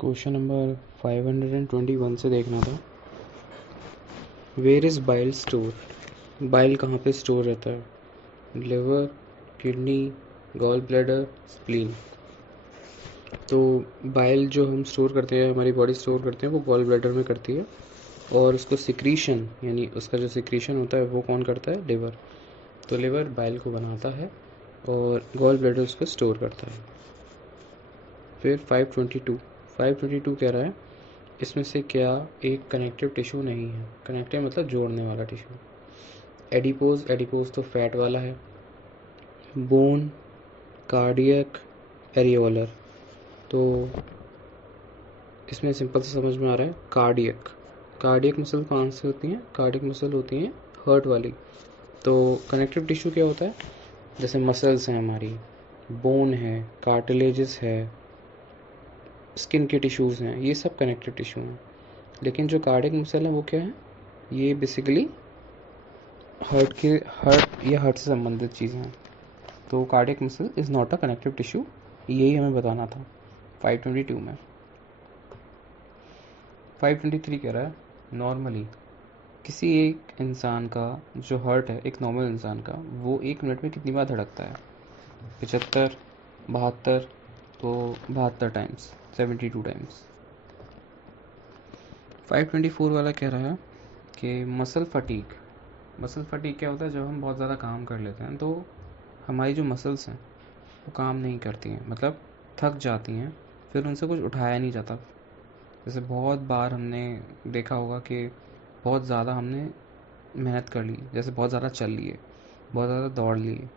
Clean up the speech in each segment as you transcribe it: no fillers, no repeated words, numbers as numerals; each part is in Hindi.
क्वेश्चन नंबर 521 से देखना था। Where is bile store? Bile कहाँ पे स्टोर रहता है? Liver, kidney, gall bladder, spleen. तो बाइल जो हम स्टोर करते हैं, हमारी बॉडी स्टोर करते हैं, वो गॉल ब्लैडर में करती है। और उसको सिक्रीशन, यानी उसका जो सिक्रीशन होता है वो कौन करता है? लिवर। तो लिवर बाइल को बनाता है और गॉल ब्लैडर उसको स्टोर करता है। फिर 522 कह रहा है इसमें से क्या एक कनेक्टिव टिश्यू नहीं है? कनेक्टिव मतलब जोड़ने वाला टिश्यू। एडिपोज तो फैट वाला है। Bone, cardiac, areolar. तो इसमें सिंपल से समझ में आ रहा है कार्डियक मसल कौन सी होती हैं? कार्डियक मसल होती हैं हर्ट वाली। तो कनेक्टिव टिश्यू क्या होता है? जैसे मसल्स हैं हमारी, बोन है, कार्टिलेजेस है, स्किन के टिश्यूज़ हैं, ये सब कनेक्टिव टिश्यू हैं। लेकिन जो कार्डियक मसल है वो क्या है? ये बेसिकली हार्ट से संबंधित चीज़ें हैं। तो cardiac muscle is not a connective tissue, यही हमें बताना था 522 में। 523 कह रहा है नॉर्मली किसी एक इंसान का जो हार्ट है, एक नॉर्मल इंसान का, वो 1 मिनट में कितनी बार धड़कता है? 75, 72, तो 72 टाइम्स, 72 टाइम्स। 524 वाला कह रहा है कि मसल फटीग क्या होता है? जब हम बहुत ज़्यादा काम कर लेते हैं तो हमारी जो मसल्स हैं वो काम नहीं करती हैं, मतलब थक जाती हैं, फिर उनसे कुछ उठाया नहीं जाता। जैसे बहुत बार हमने देखा होगा कि बहुत ज़्यादा हमने मेहनत कर ली, जैसे बहुत ज़्यादा चल लिए, बहुत ज़्यादा दौड़ लिए,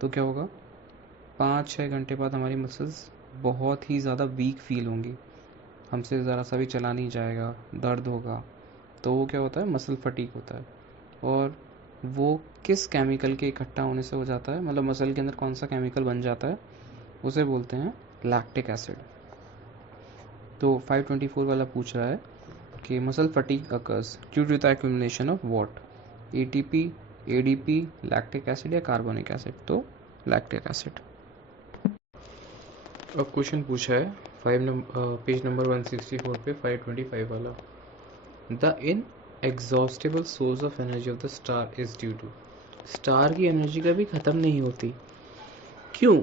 तो क्या होगा? 5-6 घंटे बाद हमारी मसल्स बहुत ही ज़्यादा वीक फील होंगी, हमसे ज़रा सा भी चला नहीं जाएगा, दर्द होगा। तो वो क्या होता है? मसल फटीग होता है। और वो किस केमिकल के इकट्ठा होने से हो जाता है? मतलब मसल के अंदर कौन सा केमिकल बन जाता है? उसे बोलते हैं लैक्टिक एसिड। तो 524 वाला पूछ रहा है कि muscle fatigue occurs due to the accumulation of what? ATP, ADP, lactic acid या कार्बोनिक एसिड? तो लैक्टिक एसिड। अब क्वेश्चन पूछा है पेज नंबर 164 पे 525 वाला। The inexhaustible source of energy of the star is due to. Star की एनर्जी कभी ख़त्म नहीं होती, क्यों?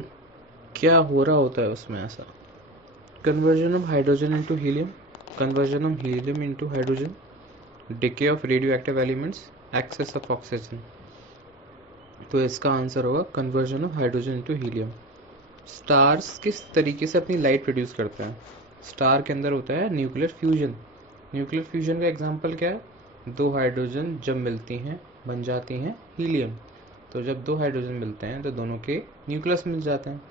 क्या हो रहा होता है उसमें ऐसा? Conversion of hydrogen into helium, conversion of helium into hydrogen, decay of radioactive elements, excess of oxygen. तो इसका आंसर होगा conversion of hydrogen into helium. Stars किस तरीके से अपनी लाइट प्रोड्यूस करते हैं? स्टार के अंदर होता है न्यूक्लियर फ्यूजन। न्यूक्लियर फ्यूजन का एग्जांपल क्या है? 2 हाइड्रोजन जब मिलती हैं बन जाती हैं हीलियम। तो जब 2 हाइड्रोजन मिलते हैं तो दोनों के न्यूक्लियस मिल जाते हैं,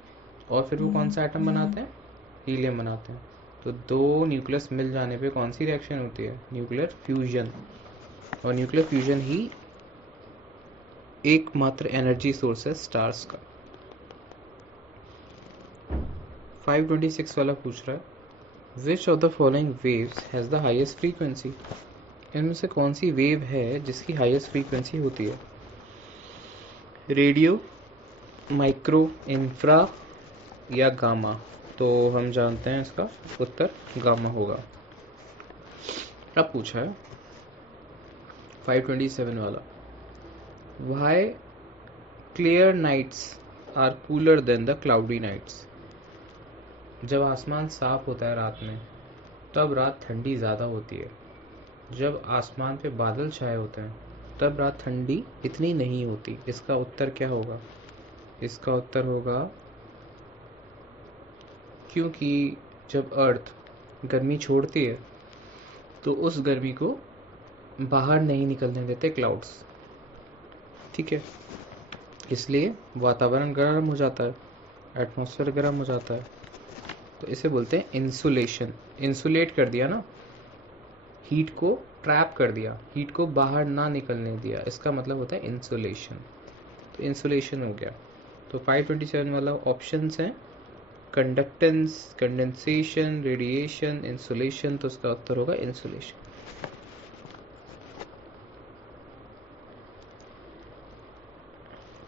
और फिर वो कौन सा एटम बनाते हैं? हीलियम बनाते हैं। तो 2 न्यूक्लियस मिल जाने पे कौन सी रिएक्शन होती है? Nuclear fusion. और न्यूक्लियर फ्यूजन ही एकमात्र एनर्जी सोर्स है स्टार्स का। 526 वाला पूछ रहा है विच of the following waves has the highest frequency? इनमें से कौन सी वेव है जिसकी हाईएस्ट फ्रीक्वेंसी होती है? रेडियो, माइक्रो, इंफ्रा या गामा? तो हम जानते हैं इसका उत्तर गामा होगा। अब पूछा है 527 वाला why clear nights are cooler than the cloudy nights? जब आसमान साफ होता है रात में तब रात ठंडी ज़्यादा होती है, जब आसमान पे बादल छाए होते हैं तब रात ठंडी इतनी नहीं होती। इसका उत्तर क्या होगा? इसका उत्तर होगा क्योंकि जब अर्थ गर्मी छोड़ती है तो उस गर्मी को बाहर नहीं निकलने देते क्लाउड्स, ठीक है? इसलिए वातावरण गर्म हो जाता है, एटमॉस्फेयर गर्म हो जाता है। तो इसे बोलते हैं इंसुलेशन। इंसुलेट कर दिया ना, हीट को ट्रैप कर दिया, हीट को बाहर ना निकलने दिया, इसका मतलब होता है इंसुलेशन। तो इंसुलेशन हो गया। तो 527 वाला ऑप्शंस हैं कंडक्टेंस, कंडेंसेशन, रेडिएशन, इंसुलेशन। तो उसका उत्तर होगा इंसुलेशन।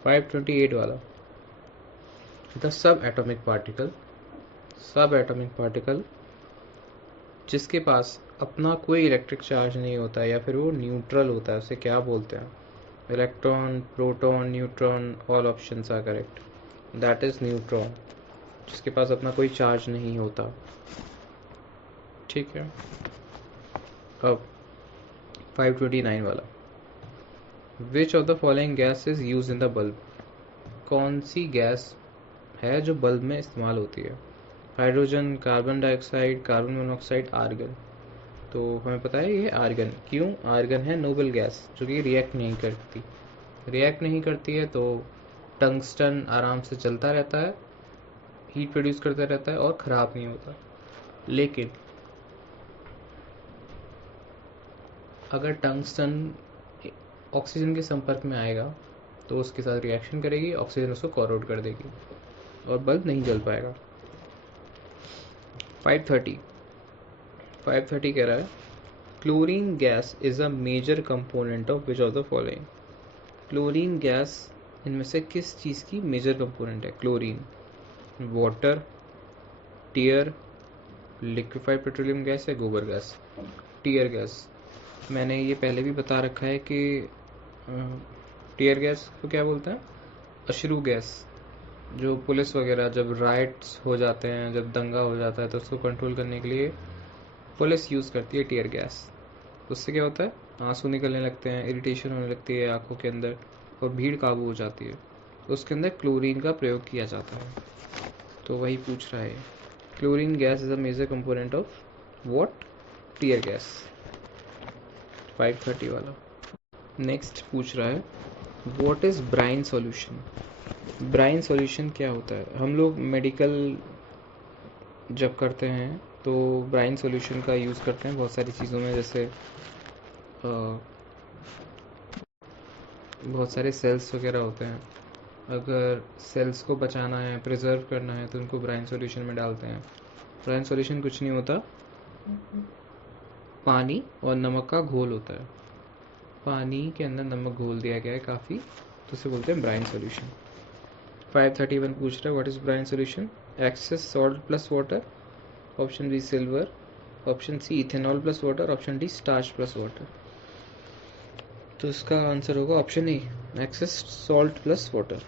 फाइव 528 वाला द सब एटॉमिक पार्टिकल जिसके पास अपना कोई इलेक्ट्रिक चार्ज नहीं होता या फिर वो न्यूट्रल होता है, उसे क्या बोलते हैं? Electron, proton, neutron, all options are correct. That is neutron, जिसके पास अपना कोई चार्ज नहीं होता। ठीक है, अब 529 वाला, विच of the following gas is use in the bulb? कौन सी गैस है जो बल्ब में इस्तेमाल होती है? Hydrogen, carbon dioxide, carbon monoxide, argon. तो हमें पता है ये आर्गन। क्यों? आर्गन है नोबल गैस जो कि रिएक्ट नहीं करती। रिएक्ट नहीं करती है तो टंगस्टन आराम से चलता रहता है, हीट प्रोड्यूस करता रहता है और ख़राब नहीं होता। लेकिन अगर टंगस्टन ऑक्सीजन के संपर्क में आएगा तो उसके साथ रिएक्शन करेगी, ऑक्सीजन उसको कॉरोड कर देगी और बल्ब नहीं जल पाएगा। 530 कह रहा है, chlorine gas is a major component of which of the following? Chlorine gas इनमें से किस चीज़ की मेजर कंपोनेंट है? Chlorine, water, tear, liquefied petroleum gas या गोबर गैस? Tear gas. मैंने ये पहले भी बता रखा है कि टीयर गैस को क्या बोलते हैं? अश्रु गैस। जो पुलिस वगैरह जब राइट्स हो जाते हैं, जब दंगा हो जाता है तो उसको कंट्रोल करने के लिए पुलिस यूज़ करती है टीयर गैस। उससे क्या होता है? आंसू निकलने लगते हैं, इरिटेशन होने लगती है आंखों के अंदर और भीड़ काबू हो जाती है। उसके अंदर क्लोरीन का प्रयोग किया जाता है। तो वही पूछ रहा है, chlorine gas is a major component of what? Tear gas. 530 वाला। नेक्स्ट पूछ रहा है, what is brine solution? Brine solution क्या होता है? हम लोग मेडिकल जब करते हैं तो ब्राइन सॉल्यूशन का यूज़ करते हैं बहुत सारी चीज़ों में, जैसे बहुत सारे सेल्स वगैरह होते हैं। अगर सेल्स को बचाना है, प्रिजर्व करना है तो उनको ब्राइन सॉल्यूशन में डालते हैं। ब्राइन सॉल्यूशन कुछ नहीं होता, पानी और नमक का घोल होता है। पानी के अंदर नमक घोल दिया गया है काफ़ी, तो उसे बोलते हैं ब्राइन सॉल्यूशन। 531 पूछ रहा है, what is brine solution? Excess salt plus water, option B silver, option C ethanol plus water, option D starch plus water. तो इसका आंसर होगा option A, excess salt plus water.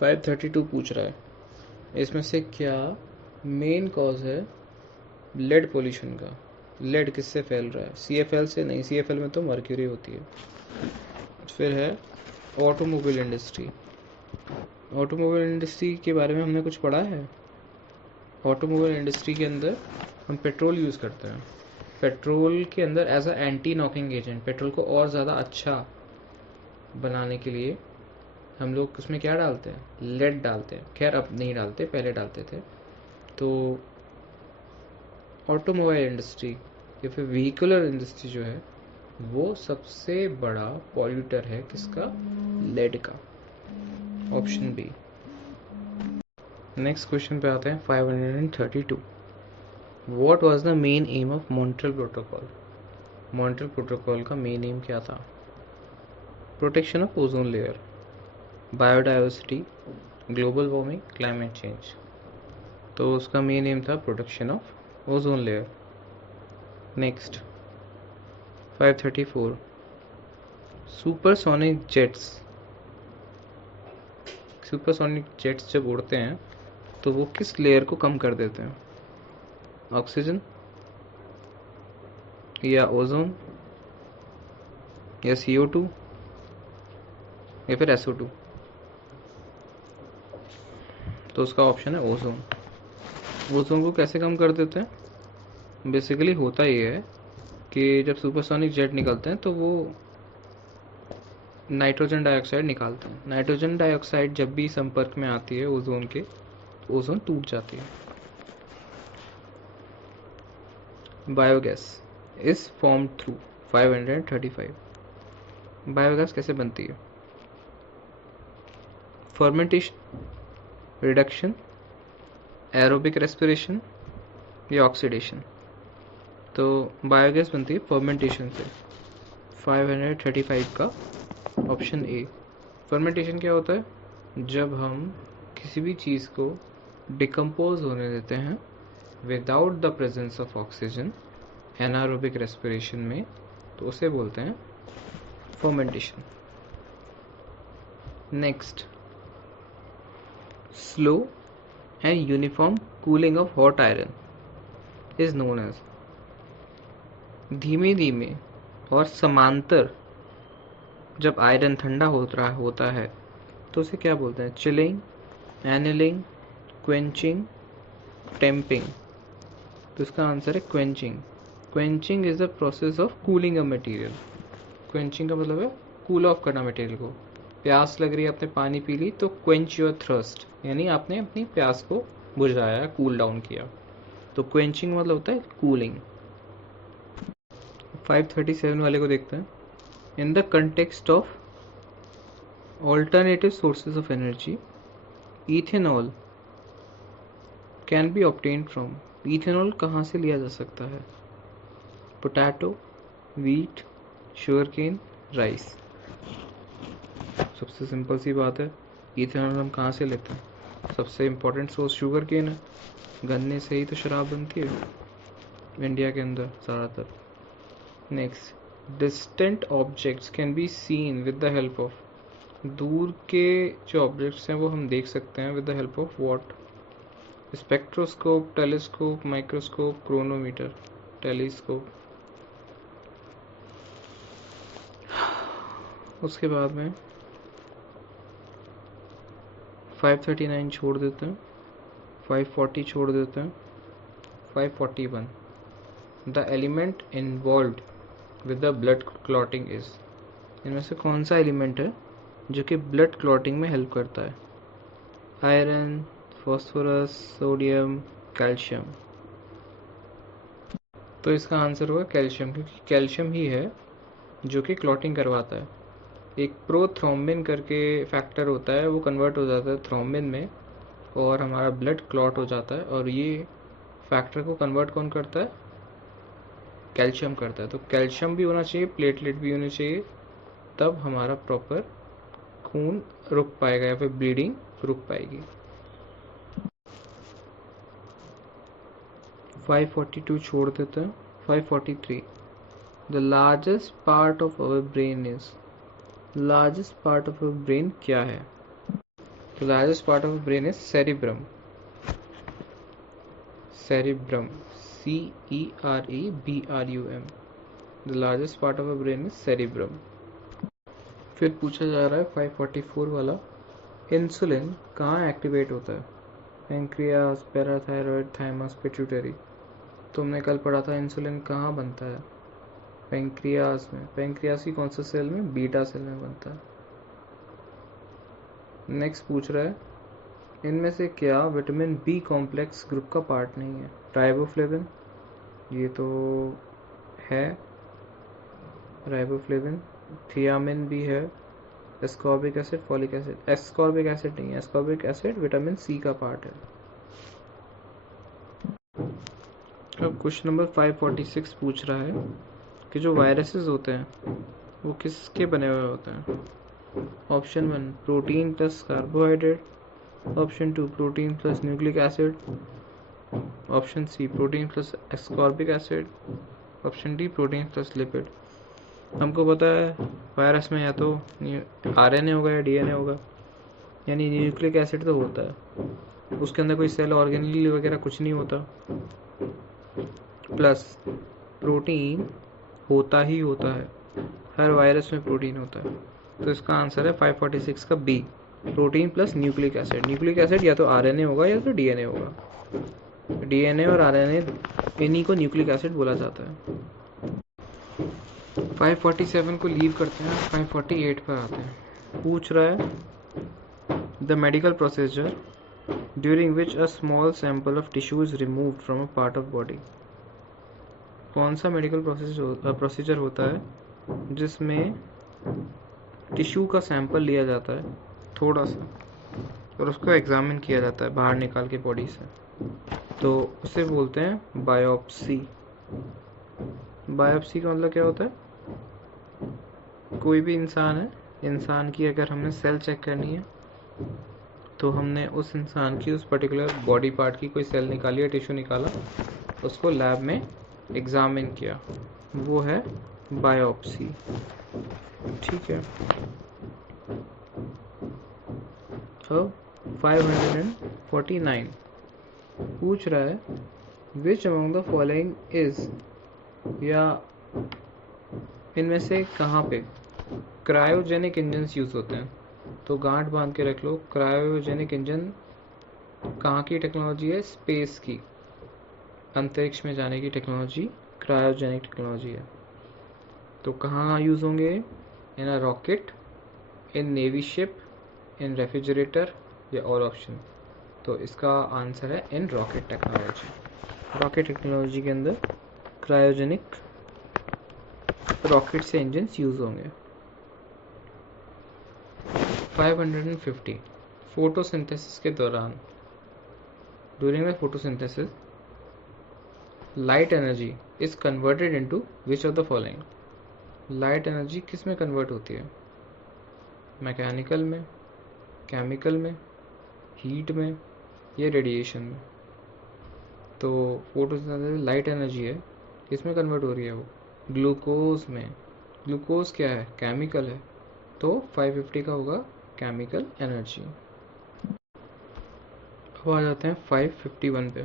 532 पूछ रहा है, इसमें से क्या मेन कॉज है लेड पोल्यूशन का? लेड किससे फैल रहा है? CFL से नहीं, CFL में तो मर्क्यूरी होती है। फिर है ऑटोमोबाइल इंडस्ट्री। ऑटोमोबाइल इंडस्ट्री के बारे में हमने कुछ पढ़ा है? ऑटोमोबाइल इंडस्ट्री के अंदर हम पेट्रोल यूज़ करते हैं। पेट्रोल के अंदर as a anti knocking agent, petrol को और ज़्यादा अच्छा बनाने के लिए हम लोग उसमें क्या डालते हैं? लेड डालते हैं। खैर अब नहीं डालते, पहले डालते थे। तो ऑटोमोबाइल इंडस्ट्री या फिर व्हीकुलर इंडस्ट्री जो है वो सबसे बड़ा पॉल्यूटर है किसका? लेड का। Option B. नेक्स्ट क्वेश्चन पे आते हैं 532। What was the main M of Montreal protocol? Montreal protocol का मेन एम क्या था? Protection of ozone layer, biodiversity, global warming, climate change. तो उसका मेन एम था protection of ozone layer. Next 534, supersonic jets जब उड़ते हैं तो वो किस लेयर को कम कर देते हैं? ऑक्सीजन या ओजोन या CO2 या फिर SO2? तो उसका ऑप्शन है ओजोन। ओजोन को कैसे कम कर देते हैं? बेसिकली होता ये है कि जब सुपरसोनिक जेट निकलते हैं तो वो नाइट्रोजन डाइऑक्साइड निकालते हैं। नाइट्रोजन डाइऑक्साइड जब भी संपर्क में आती है ओजोन के, तो ओजोन टूट जाती है। Biogas is form through 535। Biogas कैसे बनती है? फर्मेंटेशन, रिडक्शन, एरोबिक रेस्पिरेशन या ऑक्सीडेशन? तो बायोगैस बनती है फर्मेंटेशन से। 535 का ऑप्शन ए। फर्मेंटेशन क्या होता है? जब हम किसी भी चीज़ को डिकम्पोज होने देते हैं without the presence of oxygen anaerobic respiration में, तो उसे बोलते हैं fermentation. Next, slow and uniform cooling of hot iron is known as, धीमे धीमे और समांतर जब आयरन ठंडा होता है तो उसे क्या बोलते हैं? Chilling, annealing, quenching, tempering. तो इसका आंसर है quenching. Quenching is the process of cooling a material. Quenching का मतलब है कूल ऑफ करना मटेरियल को। प्यास लग रही है, आपने पानी पी ली तो क्वेंच योर थ्रस्ट, यानी आपने अपनी प्यास को बुझाया, कूल डाउन किया। तो क्वेंचिंग मतलब होता है कूलिंग। 537 वाले को देखते हैं। In the context of alternative sources of energy, ethanol can be obtained from. Ethanol कहाँ से लिया जा सकता है? Potato, wheat, sugarcane, rice. सबसे सिंपल सी बात है, इथेनॉल हम कहाँ से लेते हैं? सबसे इम्पोर्टेंट सोर्स शुगरकेन है। गन्ने से ही तो शराब बनती है इंडिया के अंदर ज़्यादातर। Next, distant objects can be seen with the help of. दूर के जो ऑब्जेक्ट्स हैं वो हम देख सकते हैं with the help of what? Spectroscope, telescope, microscope, chronometer, telescope. उसके बाद में 539 छोड़ देते हैं, 540 छोड़ देते हैं, 541। The element involved with the blood clotting is. इनमें से कौन सा एलिमेंट है जो कि ब्लड क्लॉटिंग में हेल्प करता है? Iron, phosphorus, sodium, calcium. तो इसका आंसर होगा कैल्शियम, क्योंकि कैल्शियम ही है जो कि क्लॉटिंग करवाता है। एक प्रोथ्रोम्बिन करके फैक्टर होता है, वो कन्वर्ट हो जाता है थ्रोम्बिन में और हमारा ब्लड क्लॉट हो जाता है। और ये फैक्टर को कन्वर्ट कौन करता है? कैल्शियम करता है। तो कैल्शियम भी होना चाहिए, प्लेटलेट भी होनी चाहिए, तब हमारा प्रॉपर खून रुक पाएगा या फिर ब्लीडिंग रुक पाएगी। 542 छोड़ देते हैं। 543, the largest part of our brain is. Largest part of our brain क्या है? तो largest part of brain is cerebrum. Cerebrum, CEREBRUM। The largest part of our brain is cerebrum. फिर पूछा जा रहा है 544 वाला, इंसुलिन कहाँ एक्टिवेट होता है? Pancreas, parathyroid, thymus, pituitary. तुमने कल पढ़ा था इंसुलिन कहाँ बनता है? पेंक्रियास में। पेंक्रियास की कौन सा सेल में? बीटा सेल में बनता है। नेक्स्ट पूछ रहा है, इनमें से क्या विटामिन बी कॉम्प्लेक्स ग्रुप का पार्ट नहीं है? राइबोफ्लेविन, ये तो है राइबोफ्लेविन। थियामिन भी है। Ascorbic acid, folic acid. Ascorbic acid नहीं है, एस्कॉर्बिक एसिड विटामिन सी का पार्ट है। अब क्वेश्चन नंबर 546 पूछ रहा है कि जो वायरसेस होते हैं वो किसके बने हुए होते हैं? Option 1 protein plus carbohydrate, option 2 protein plus nucleic acid, option C protein plus ascorbic acid, option D protein plus lipid. हमको पता है वायरस में या तो RNA होगा या DNA होगा, यानी न्यूक्लिक एसिड तो होता है, उसके अंदर कोई सेल ऑर्गेनेल वगैरह कुछ नहीं होता। प्लस प्रोटीन होता ही होता है, हर वायरस में प्रोटीन होता है। तो इसका आंसर है 546 का B, protein plus nucleic acid. Nucleic acid या तो RNA होगा या तो DNA होगा। DNA और RNA इन्हीं को न्यूक्लिक एसिड बोला जाता है। 547 को लीव करते हैं, 548 पर आते हैं। पूछ रहा है the medical procedure during which a small sample of tissue is removed from a part of body. कौन सा मेडिकल प्रोसीजर होता है जिसमें टिश्यू का सैंपल लिया जाता है थोड़ा सा और उसको एग्जामिन किया जाता है बाहर निकाल के बॉडी से? तो उसे बोलते हैं बायोप्सी। बायोप्सी का मतलब क्या होता है? कोई भी इंसान है, इंसान की अगर हमने सेल चेक करनी है तो हमने उस इंसान की उस पर्टिकुलर बॉडी पार्ट की कोई सेल निकाली या टिश्यू निकाला, उसको लैब में एग्जामिन किया, वो है बायोप्सी। ठीक है। अब 549 पूछ रहा है which among the following is, या इनमें से कहाँ पे क्रायोजेनिक इंजन यूज होते हैं। तो गांठ बांध के रख लो, क्रायोजेनिक इंजन कहाँ की टेक्नोलॉजी है? स्पेस की, अंतरिक्ष में जाने की टेक्नोलॉजी क्रायोजेनिक टेक्नोलॉजी है। तो कहाँ यूज होंगे? In a rocket, in navy ship, in refrigerator, या और ऑप्शन। तो इसका आंसर है in rocket technology. Rocket technology के अंदर क्रायोजेनिक रॉकेट से इंजन यूज होंगे। 550 फोटोसिंथेसिस के दौरान, during the photosynthesis light energy is converted into which of the following. Light energy किस में कन्वर्ट होती है? मैकेनिकल में, केमिकल में, हीट में, या रेडिएशन में। तो फोटोसिंथेसिस लाइट एनर्जी है, किस में कन्वर्ट हो रही है? वो ग्लूकोज में। ग्लूकोज क्या है? केमिकल है। तो 550 का होगा केमिकल एनर्जी। अब आ जाते हैं 551 पे।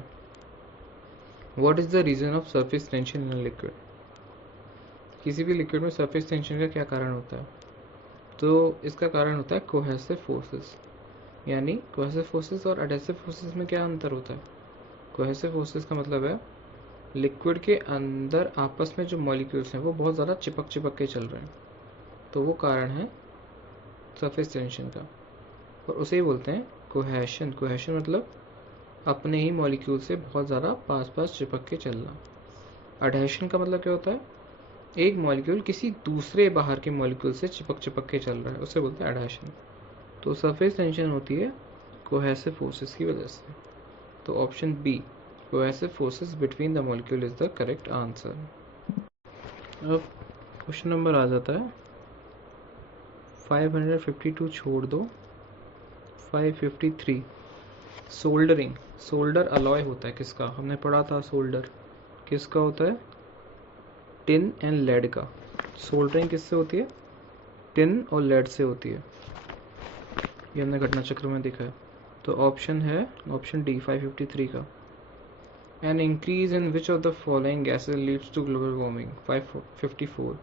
What is the reason of surface tension in liquid. किसी भी लिक्विड में सरफेस टेंशन का क्या कारण होता है? तो इसका कारण होता है कोहेसिव फोर्सेस। यानी कोहेसिव फोर्सेस और एडहेसिव फोर्सेस में क्या अंतर होता है? कोहेसिव फोर्सेस का मतलब है लिक्विड के अंदर आपस में जो मॉलिक्यूल्स हैं वो बहुत ज़्यादा चिपक के चल रहे हैं, तो वो कारण है सरफेस टेंशन का, और उसे ही बोलते हैं कोहेशन। कोहेशन मतलब अपने ही मॉलिक्यूल से बहुत ज़्यादा पास चिपक के चलना। अडहेशन का मतलब क्या होता है? एक मॉलिक्यूल किसी दूसरे बाहर के मॉलिक्यूल से चिपक के चल रहा है, उसे बोलते हैं अडहेशन। तो सरफेस टेंशन होती है कोहेसिव फोर्सेस की वजह से। तो option B, cohesive forces between the molecule, is the correct answer. अब क्वेश्चन नंबर आ जाता है 552 छोड़ दो, 553 सोल्डरिंग। सोल्डर अलॉय होता है किसका? हमने पढ़ा था सोल्डर किसका होता है? टिन एंड लेड का। सोल्डरिंग किससे होती है? टिन और लेड से होती है। ये हमने घटना चक्र में देखा है। तो ऑप्शन है ऑप्शन डी 553 का। An increase in which of the following gases leads to global warming. 554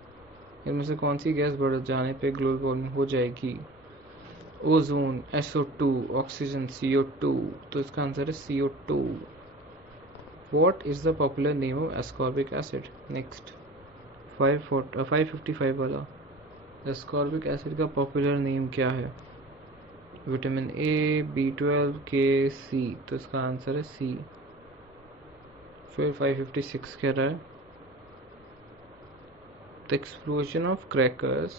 इनमें से कौन सी गैस बढ़ जाने पे ग्लोबल वार्मिंग हो जाएगी? Ozone, SO2, oxygen, CO2। तो इसका आंसर है CO2। What is the popular name of ascorbic acid? Next 555 वाला, ascorbic acid का पॉपुलर नेम क्या है? Vitamin A, B12, K, C। तो इसका आंसर है C। फिर 556 कह रहा है द एक्सप्लोजन ऑफ क्रैकर्स,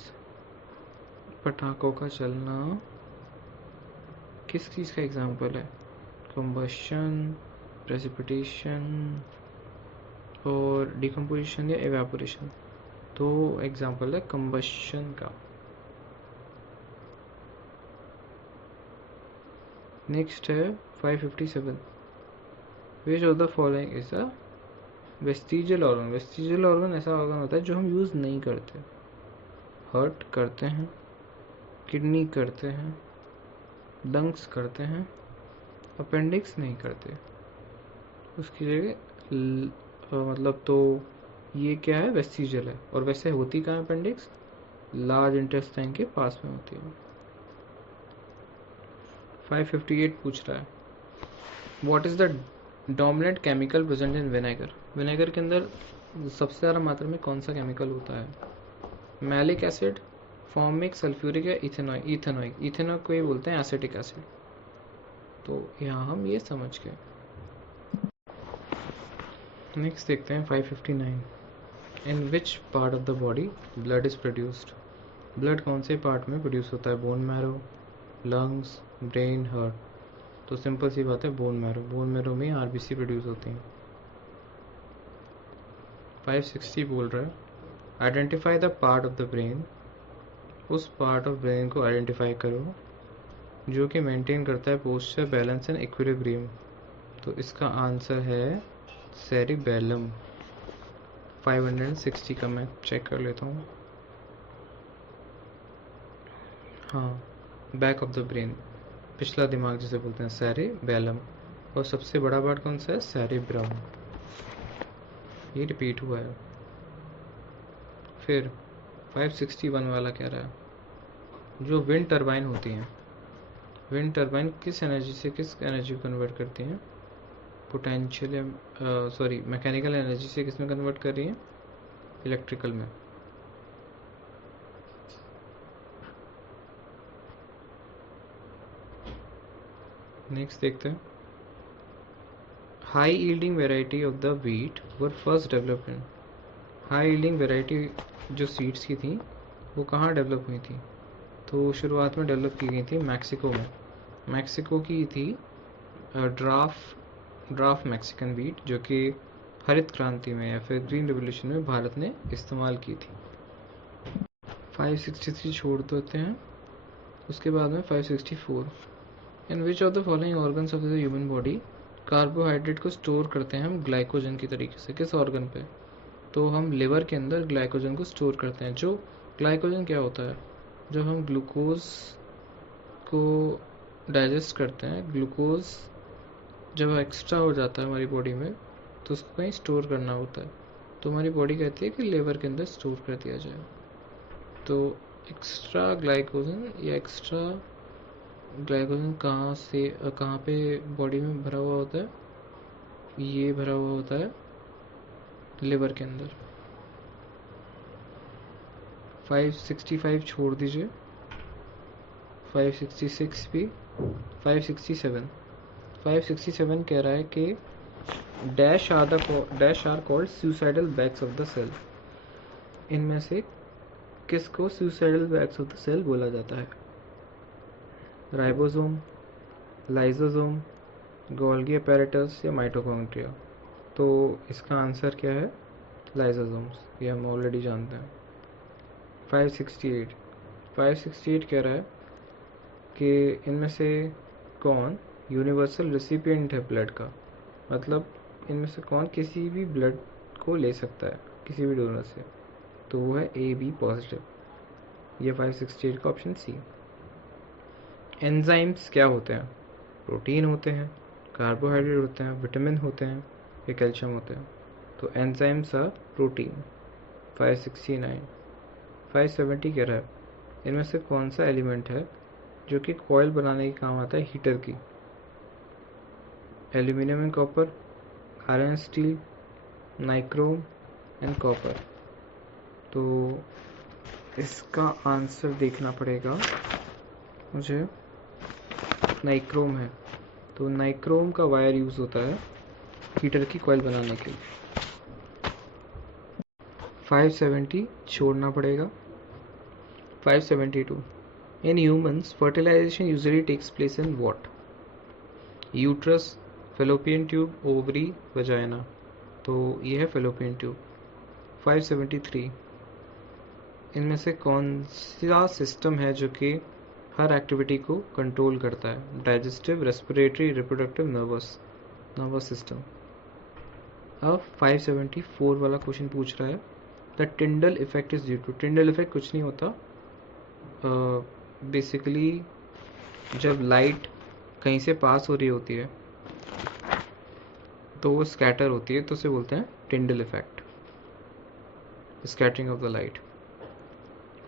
पटाखों का चलना किस चीज़ का एग्जाम्पल है? कंबशन, प्रेसिपिटेशन, और डिकम्पोजिशन या एवेपोरेशन। तो एग्जाम्पल है कंबशन का। नेक्स्ट है 557 विच of the following is a vestigial organ. Vestigial organ ऐसा ऑर्गन होता है जो हम यूज़ नहीं करते। हार्ट करते हैं, किडनी करते हैं, लंग्स करते हैं, अपेंडिक्स नहीं करते। उसकी जगह मतलब तो ये क्या है? वेस्टिजियल है। और वैसे होती कहाँ है अपेंडिक्स? लार्ज इंटेस्टाइन के पास में होती है। 558 पूछ रहा है what is the dominant chemical present in vinegar. Vinegar के अंदर सबसे ज़्यादा मात्रा में कौन सा केमिकल होता है? मैलिक एसिड, फॉर्मिक, सल्फ्यूरिक, या इथेनॉइक। इथेनॉइक को ये बोलते हैं एसिटिक एसिड। तो यहाँ हम ये समझ गए। नेक्स्ट देखते हैं 559 in which part of the body blood is produced. Blood कौन से पार्ट में प्रोड्यूस होता है? Bone marrow, lungs, brain, heart. तो सिंपल सी बात है बोन मैरो। बोन मैरो में आरबीसी प्रोड्यूस होती हैं। 560 बोल रहा है identify the part of the brain. उस पार्ट ऑफ ब्रेन को आइडेंटिफाई करो जो कि मेंटेन करता है पोस्चर, बैलेंस एंड इक्विलिब्रियम। तो इसका आंसर है सेरिबेलम। 560 का मैं चेक कर लेता हूँ। हाँ, बैक ऑफ द ब्रेन, पिछला दिमाग जिसे बोलते हैं, सेरिबेलम। और सबसे बड़ा पार्ट कौन सा है? सेरिब्रम। ये रिपीट हुआ है। फिर 561 वाला कह रहा है जो विंड टरबाइन होती हैं, विंड टरबाइन किस एनर्जी से किस एनर्जी को कन्वर्ट करती हैं? पोटेंशियल सॉरी मैकेनिकल एनर्जी से किस में कन्वर्ट कर रही हैं? इलेक्ट्रिकल में। नेक्स्ट देखते हैं। High yielding variety of the wheat were first developed in. High yielding variety जो सीड्स की थी वो कहाँ डेवलप हुई थी? तो शुरुआत में डेवलप की गई थी मैक्सिको में। मैक्सिको की थी ड्राफ मैक्सिकन व्हीट, जो कि हरित क्रांति में या फिर ग्रीन रेवोल्यूशन में भारत ने इस्तेमाल की थी। 563 छोड़ देते हैं। उसके बाद में 564। In which of the following organs of the human body carbohydrate को स्टोर करते हैं हम ग्लाइकोजन की तरीके से? किस ऑर्गन पे? तो हम लिवर के अंदर ग्लाइकोजन को स्टोर करते हैं। जो ग्लाइकोजन क्या होता है? जब हम ग्लूकोज को डाइजेस्ट करते हैं, ग्लूकोज जब एक्स्ट्रा हो जाता है हमारी बॉडी में तो उसको कहीं स्टोर करना होता है। तो हमारी बॉडी कहती है कि लिवर के अंदर स्टोर कर दिया जाए। तो एक्स्ट्रा ग्लाइकोजन या एक्स्ट्रा ग्लाइकोजन कहाँ पे बॉडी में भरा हुआ होता है? ये भरा हुआ होता है लिवर के अंदर। 565 छोड़ दीजिए। 566 भी। 567 कह रहा है कि dash are called suicidal bags of the cell. इनमें से किसको suicidal bags of the cell बोला जाता है? राइबोसोम, लाइसोसोम, गोल्गी अपैरेटस या माइटोकॉन्ड्रिया? तो इसका आंसर क्या है? लाइसोसोम्स। ये हम ऑलरेडी जानते हैं। 568 कह रहा है कि इनमें से कौन यूनिवर्सल रेसिपिएंट है ब्लड का? मतलब इनमें से कौन किसी भी ब्लड को ले सकता है किसी भी डोनर से? तो वो है AB पॉजिटिव। ये 568 का ऑप्शन सी। एंजाइम्स क्या होते हैं? प्रोटीन होते हैं, कार्बोहाइड्रेट होते हैं, विटामिन होते हैं या कैल्शियम होते हैं? तो एंजाइम्स आर प्रोटीन। 569। 570 कह रहा है इनमें से कौन सा एलिमेंट है जो कि कॉयल बनाने के काम आता है हीटर की? Aluminium and copper, iron steel, nichrome and copper? तो इसका आंसर देखना पड़ेगा मुझे। नाइक्रोम है। तो नाइक्रोम का वायर यूज होता है हीटर की कॉइल बनाने के लिए। 570 छोड़ना पड़ेगा। 572। In humans fertilisation usually takes place in what? Uterus, Fallopian tube, ovary, vagina? तो ये है फेलोपियन ट्यूब। 573। इनमें से कौन सा सिस्टम है जो कि हर एक्टिविटी को कंट्रोल करता है? Digestive, respiratory, reproductive, nervous system? अब 574 वाला क्वेश्चन पूछ रहा है the Tyndall effect is due to. Tyndall effect कुछ नहीं होता, बेसिकली जब लाइट कहीं से पास हो रही होती है तो वो स्कैटर होती है, तो उसे बोलते हैं Tyndall effect, scattering of the light.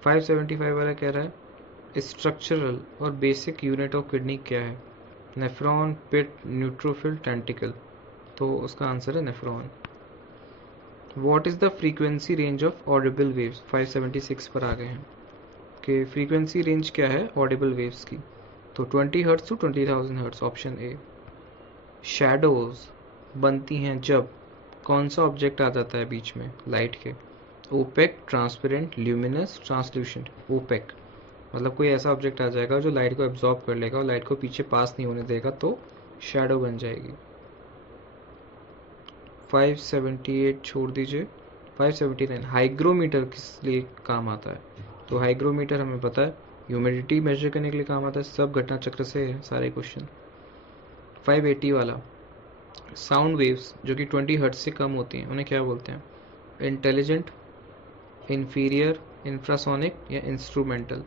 575 वाला कह रहा है स्ट्रक्चरल और बेसिक यूनिट ऑफ किडनी क्या है? नेफ्रॉन, पिट, न्यूट्रोफिल, टेंटिकल? तो उसका आंसर है nephron. What is the frequency range of Audible waves? 576 पर आ गए हैं कि फ्रीक्वेंसी रेंज क्या है ऑडिबल वेव्स की? तो 20 hertz to 20,000 hertz, option A. Shadows बनती हैं जब कौन सा ऑब्जेक्ट आ जाता है बीच में लाइट के? Opaque, transparent, luminous, translucent? Opaque मतलब कोई ऐसा ऑब्जेक्ट आ जाएगा जो लाइट को एब्जॉर्ब कर लेगा और लाइट को पीछे पास नहीं होने देगा, तो शैडो बन जाएगी। 578 छोड़ दीजिए। 579 हाइग्रोमीटर किस लिए काम आता है? तो हाइग्रोमीटर हमें पता है ह्यूमिडिटी मेजर करने के लिए काम आता है, सब घटना चक्र से है सारे क्वेश्चन। 580 वाला, साउंड वेव्स जो कि 20 हर्ट्ज से कम होती हैं उन्हें क्या बोलते हैं? इंटेलिजेंट, इंफीरियर, इंफ्रासोनिक या इंस्ट्रूमेंटल?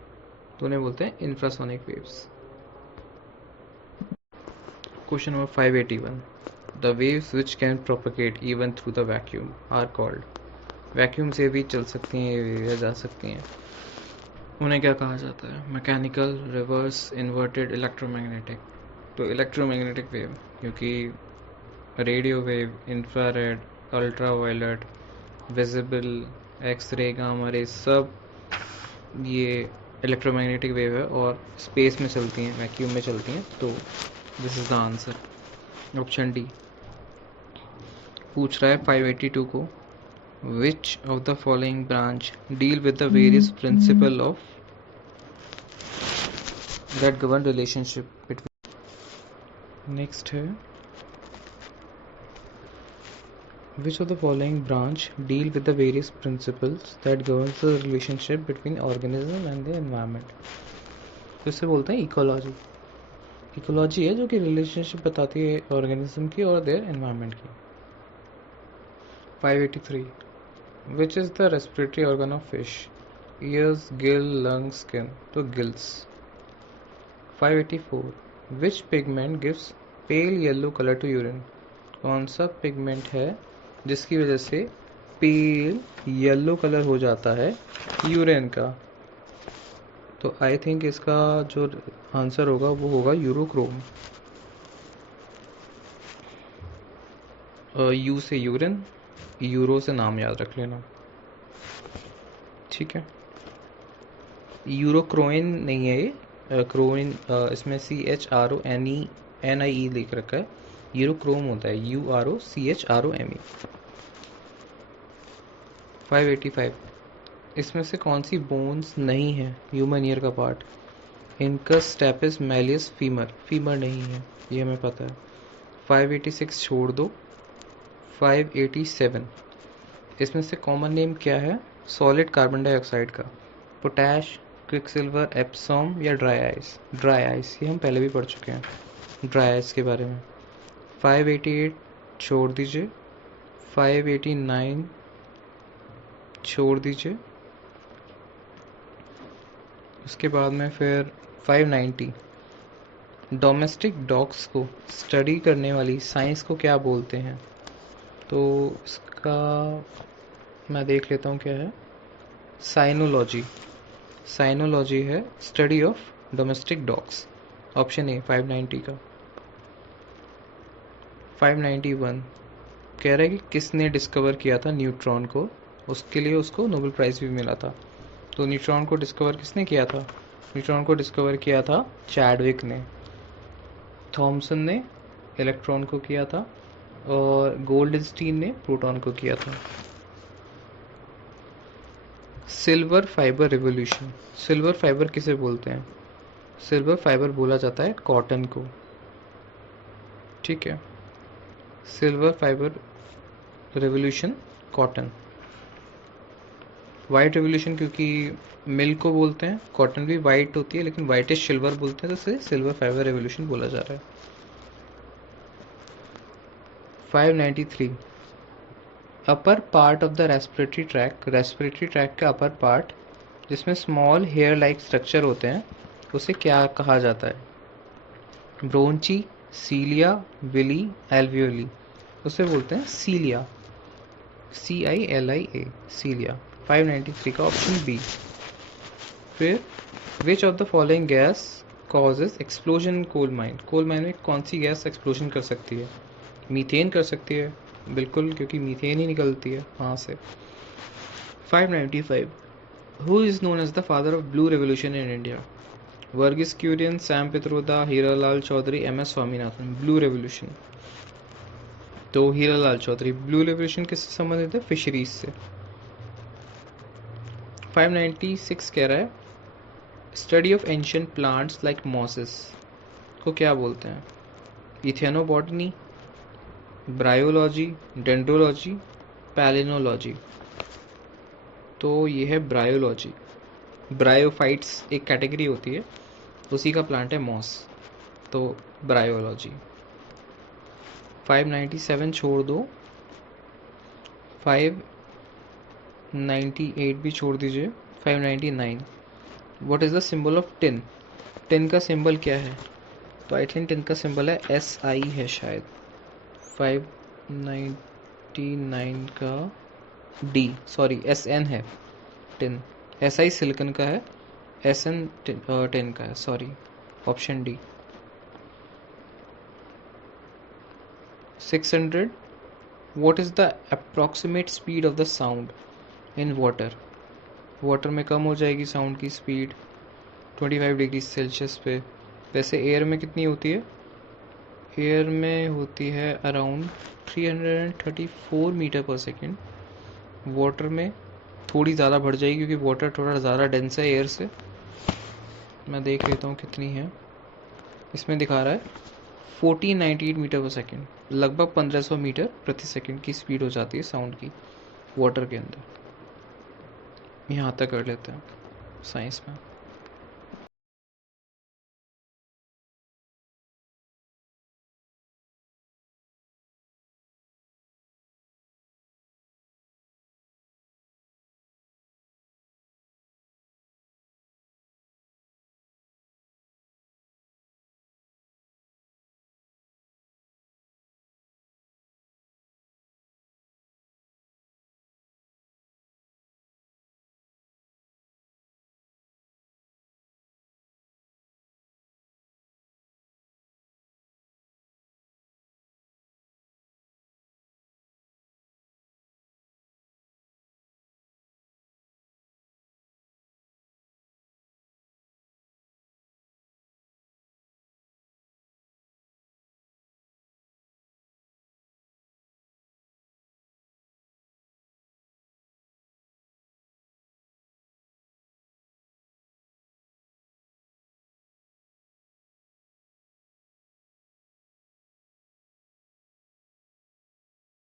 तो उन्हें बोलते हैं infrasonic waves. Question number 581, the waves which can propagate even through the vacuum are called? Vacuum से भी चल सकती हैं या जा सकती हैं, उन्हें क्या कहा जाता है? Mechanical, reverse, inverted, electromagnetic? तो इलेक्ट्रोमैग्नेटिक वेव, क्योंकि radio wave, infrared, ultraviolet, visible, x ray, gamma ray, सब ये इलेक्ट्रोमैग्नेटिक वेव है और स्पेस में चलती हैं, वैक्यूम में चलती हैं। तो this is the answer, option D. पूछ रहा है 582 को, विच of the following branch deal with the various principle of that govern relationship between. Next है, which of the following branch deal with the various principles that governs the relationship between organism and the environment? तो इसे बोलते हैं इकोलॉजी। इकोलॉजी है जो कि रिलेशनशिप बताती है ऑर्गेनिज्म की और देयर एनवायरनमेंट की। 583, which is the respiratory organ of fish? ears, gill, lungs, skin? तो gills. 584, which pigment gives pale yellow color to urine? कौन सा पिगमेंट है जिसकी वजह से पेल येलो कलर हो जाता है यूरेन का? तो आई थिंक इसका जो आंसर होगा वो होगा यूरोक्रोम। यू से यूरेन, यूरो से नाम याद रख लेना, ठीक है। यूरोक्रोइन नहीं है ये, क्रोइन इसमें CHRONE लिख रखा है, यूरोक्रोम होता है UROCHROME। 585, इसमें से कौन सी बोन्स नहीं है ह्यूमन ईयर का part? Incus, stapes, malleus, femur? Femur नहीं है, ये हमें पता है। 586 छोड़ दो। 587, इसमें से कॉमन नेम क्या है सॉलिड कार्बन डाइऑक्साइड का? पोटैश, क्विकसिल्वर, एप्सॉम या ड्राई आइस? ड्राई आइस, ये हम पहले भी पढ़ चुके हैं ड्राई आइस के बारे में। 588 छोड़ दीजिए। 589 छोड़ दीजिए। उसके बाद में फिर 590, डोमेस्टिक डॉग्स को स्टडी करने वाली साइंस को क्या बोलते हैं? तो इसका मैं देख लेता हूँ क्या है। साइनोलॉजी। साइनोलॉजी है study of domestic dogs, option A 590 का। 591 कह रहा है कि किसने डिस्कवर किया था न्यूट्रॉन को, उसके लिए उसको नोबेल प्राइज़ भी मिला था। तो न्यूट्रॉन को डिस्कवर किसने किया था? न्यूट्रॉन को डिस्कवर किया था चैडविक ने। थॉमसन ने इलेक्ट्रॉन को किया था और गोल्डस्टीन ने प्रोटॉन को किया था। Silver fibre revolution, silver fibre किसे बोलते हैं? सिल्वर फाइबर बोला जाता है कॉटन को, ठीक है। Silver fibre revolution cotton. White revolution क्योंकि मिल्क को बोलते हैं, कॉटन भी वाइट होती है लेकिन वाइटिश सिल्वर बोलते हैं, तो इसे सिल्वर फाइबर रिवॉल्यूशन बोला जा रहा है। 593, upper part of the respiratory tract, respiratory tract का अपर पार्ट जिसमें स्मॉल हेयर लाइक स्ट्रक्चर होते हैं उसे क्या कहा जाता है? Bronchi, cilia, villi, alveoli? उसे बोलते हैं सीलिया, CILIA, सीलिया। 593 का ऑप्शन बी। फिर which of the following gas causes explosion in coal mine? Coal mine में कौन सी गैस एक्सप्लोजन कर सकती है? मीथेन कर सकती है, बिल्कुल, क्योंकि मीथेन ही निकलती है वहाँ से। 595, who is known as the father of blue revolution in India? Verghese Kurien, Sam Pitroda, Hiralal Chaudhary, MS Swaminathan? Blue revolution, तो हीरालाल चौधरी। ब्लू रेवोल्यूशन किससे संबंधित है? फिशरीज से। 596 कह रहा है study of ancient plants like mosses को क्या बोलते हैं? इथेनोबॉटनी, ब्रायोलॉजी, डेंड्रोलॉजी, पैलिनोलॉजी? तो ये है ब्रायोलॉजी। ब्रायोफाइट्स एक कैटेगरी होती है, उसी का प्लांट है मॉस, तो ब्रायोलॉजी। 597 छोड़ दो, 598 भी छोड़ दीजिए, 599। What is the symbol of tin? Tin का सिंबल क्या है? तो आई थिंक टिन का सिंबल है SI है शायद। 599 का D, सॉरी SN है टिन। SI सिलिकन का है, SN टिन का है, sorry, option D। 600, what is the approximate speed of the sound in water? Water में कम हो जाएगी साउंड की स्पीड 25 डिग्री सेल्सियस पे। वैसे एयर में कितनी होती है? एयर में होती है अराउंड 334 मीटर पर सेकेंड। वाटर में थोड़ी ज़्यादा बढ़ जाएगी क्योंकि वाटर थोड़ा ज़्यादा डेंस है एयर से। मैं देख लेता हूँ कितनी है। इसमें दिखा रहा है 1498 मीटर पर सेकेंड, लगभग 1500 मीटर प्रति सेकेंड की स्पीड हो जाती है साउंड की वाटर के अंदर। यहाँ तक कर लेते हैं साइंस में।